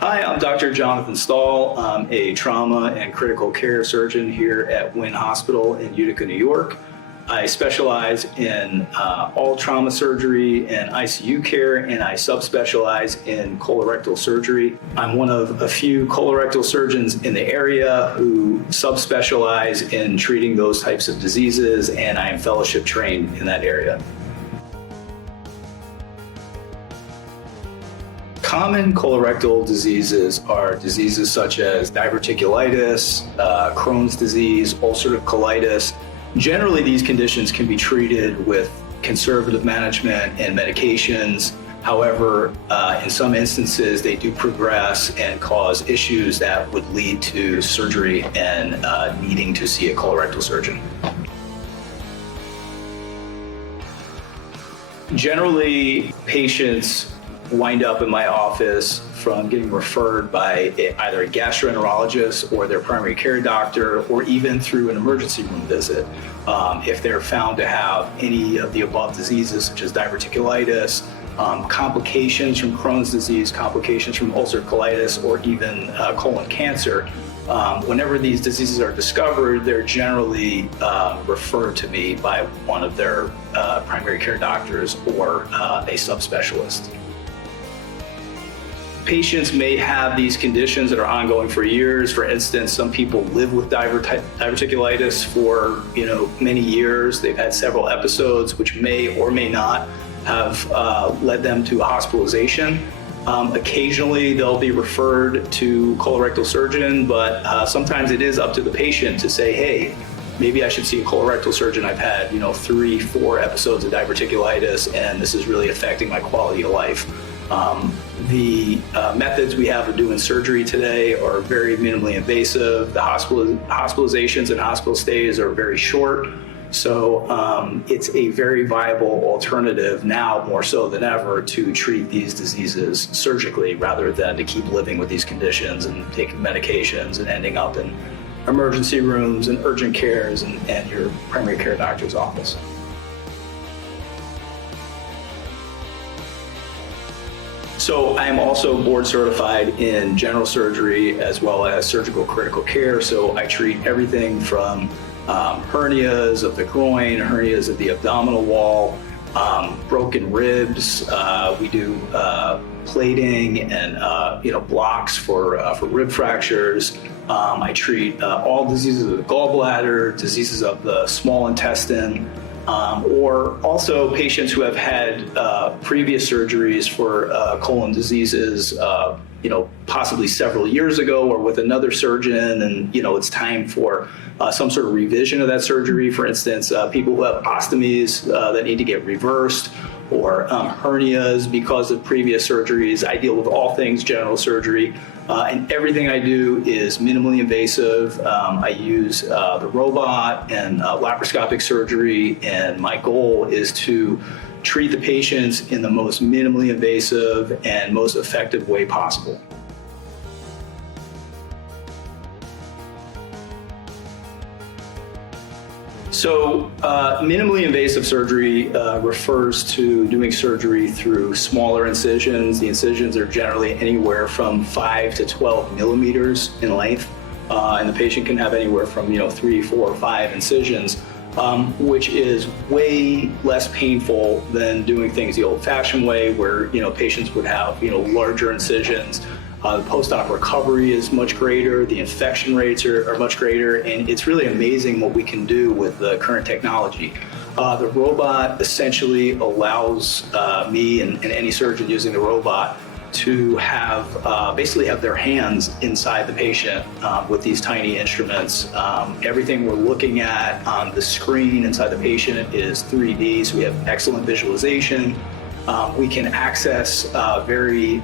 Hi, I'm Dr. Jonathan Stahl. I'm a trauma and critical care surgeon here at Wynn Hospital in Utica, New York. I specialize in all trauma surgery and ICU care, and I subspecialize in colorectal surgery. I'm one of a few colorectal surgeons in the area who subspecialize in treating those types of diseases, and I am fellowship trained in that area. Common colorectal diseases are diseases such as diverticulitis, Crohn's disease, ulcerative colitis. Generally, these conditions can be treated with conservative management and medications. However, in some instances, they do progress and cause issues that would lead to surgery and needing to see a colorectal surgeon. Generally, patients wind up in my office from getting referred by either a gastroenterologist or their primary care doctor, or even through an emergency room visit. If they're found to have any of the above diseases, such as diverticulitis, complications from Crohn's disease, complications from ulcerative colitis, or even colon cancer, whenever these diseases are discovered, they're generally referred to me by one of their primary care doctors or a subspecialist. Patients may have these conditions that are ongoing for years. For instance, some people live with diverticulitis for many years. They've had several episodes which may or may not have led them to a hospitalization. Occasionally they'll be referred to colorectal surgeon, but sometimes it is up to the patient to say, hey, maybe I should see a colorectal surgeon. I've had 3-4 episodes of diverticulitis, and this is really affecting my quality of life. The methods we have of doing surgery today are very minimally invasive. The hospitalizations and hospital stays are very short. So it's a very viable alternative now, more so than ever, to treat these diseases surgically rather than to keep living with these conditions and taking medications and ending up in emergency rooms and urgent cares and your primary care doctor's office. So I am also board certified in general surgery as well as surgical critical care. So I treat everything from hernias of the groin, hernias of the abdominal wall, broken ribs. We do plating and blocks for rib fractures. I treat all diseases of the gallbladder, diseases of the small intestine, or also patients who have had previous surgeries for colon diseases, possibly several years ago, or with another surgeon, and it's time for some sort of revision of that surgery. For instance, people who have ostomies that need to get reversed, or hernias because of previous surgeries. I deal with all things general surgery, and everything I do is minimally invasive. I use the robot and laparoscopic surgery, and my goal is to treat the patients in the most minimally invasive and most effective way possible. So minimally invasive surgery refers to doing surgery through smaller incisions. The incisions are generally anywhere from 5 to 12 millimeters in length, and the patient can have anywhere from 3, 4, 5 incisions, which is way less painful than doing things the old-fashioned way, where patients would have larger incisions. The post-op recovery is much greater, the infection rates are much greater, and it's really amazing what we can do with the current technology. The robot essentially allows me and any surgeon using the robot to basically have their hands inside the patient with these tiny instruments. Everything we're looking at on the screen inside the patient is 3D, so we have excellent visualization. We can access very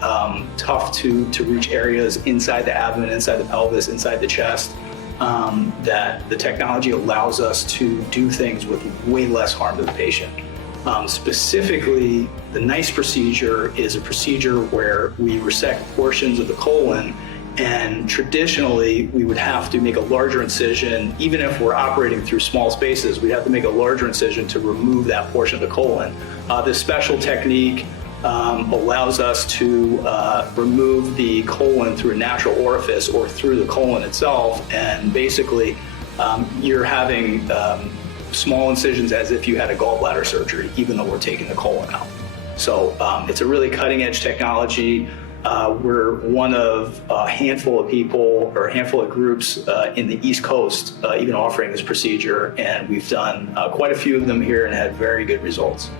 tough to reach areas inside the abdomen, inside the pelvis, inside the chest, that the technology allows us to do things with way less harm to the patient. Specifically, the NICE procedure is a procedure where we resect portions of the colon, and traditionally we would have to make a larger incision. Even if we're operating through small spaces, we'd have to make a larger incision to remove that portion of the colon. This special technique allows us to remove the colon through a natural orifice or through the colon itself, and basically you're having small incisions as if you had a gallbladder surgery, even though we're taking the colon out. So it's a really cutting-edge technology. We're one of a handful of people or a handful of groups in the East Coast even offering this procedure, and we've done quite a few of them here and had very good results.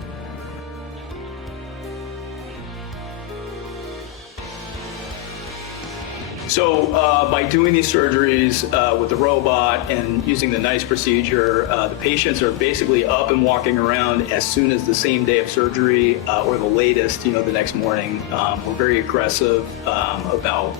So by doing these surgeries with the robot and using the NICE procedure, the patients are basically up and walking around as soon as the same day of surgery or the latest, the next morning. We're very aggressive about,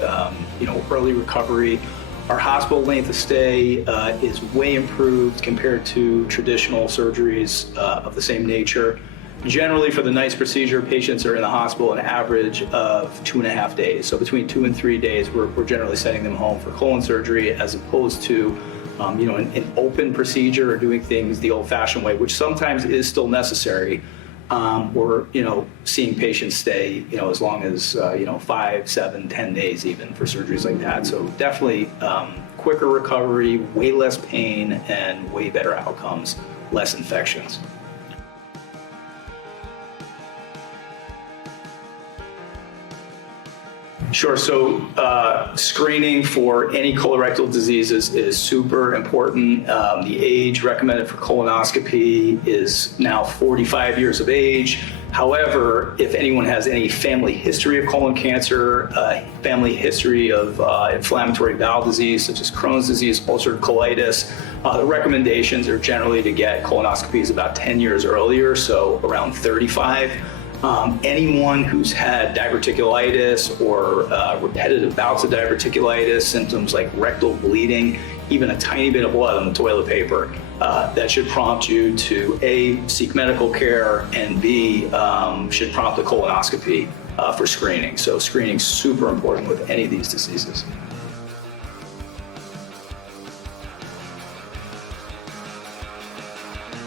early recovery. Our hospital length of stay is way improved compared to traditional surgeries of the same nature. Generally, for the NICE procedure, patients are in the hospital an average of 2.5 days. So between 2 and 3 days, we're generally sending them home for colon surgery, as opposed to, an open procedure or doing things the old-fashioned way, which sometimes is still necessary. Or seeing patients stay, as long as 5, 7, 10 days even for surgeries like that. So definitely quicker recovery, way less pain, and way better outcomes, less infections. Sure. So screening for any colorectal diseases is super important. The age recommended for colonoscopy is now 45 years of age. However, if anyone has any family history of colon cancer, family history of inflammatory bowel disease, such as Crohn's disease, ulcerative colitis, the recommendations are generally to get colonoscopies about 10 years earlier, so around 35. Anyone who's had diverticulitis or repetitive bouts of diverticulitis, symptoms like rectal bleeding, even a tiny bit of blood on the toilet paper, that should prompt you to A, seek medical care, and B, should prompt a colonoscopy for screening. So screening's super important with any of these diseases.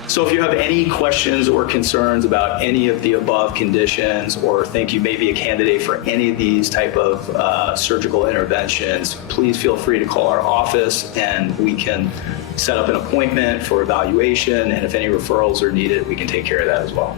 So if you have any questions or concerns about any of the above conditions, or think you may be a candidate for any of these type of surgical interventions, please feel free to call our office and we can set up an appointment for evaluation. And if any referrals are needed, we can take care of that as well.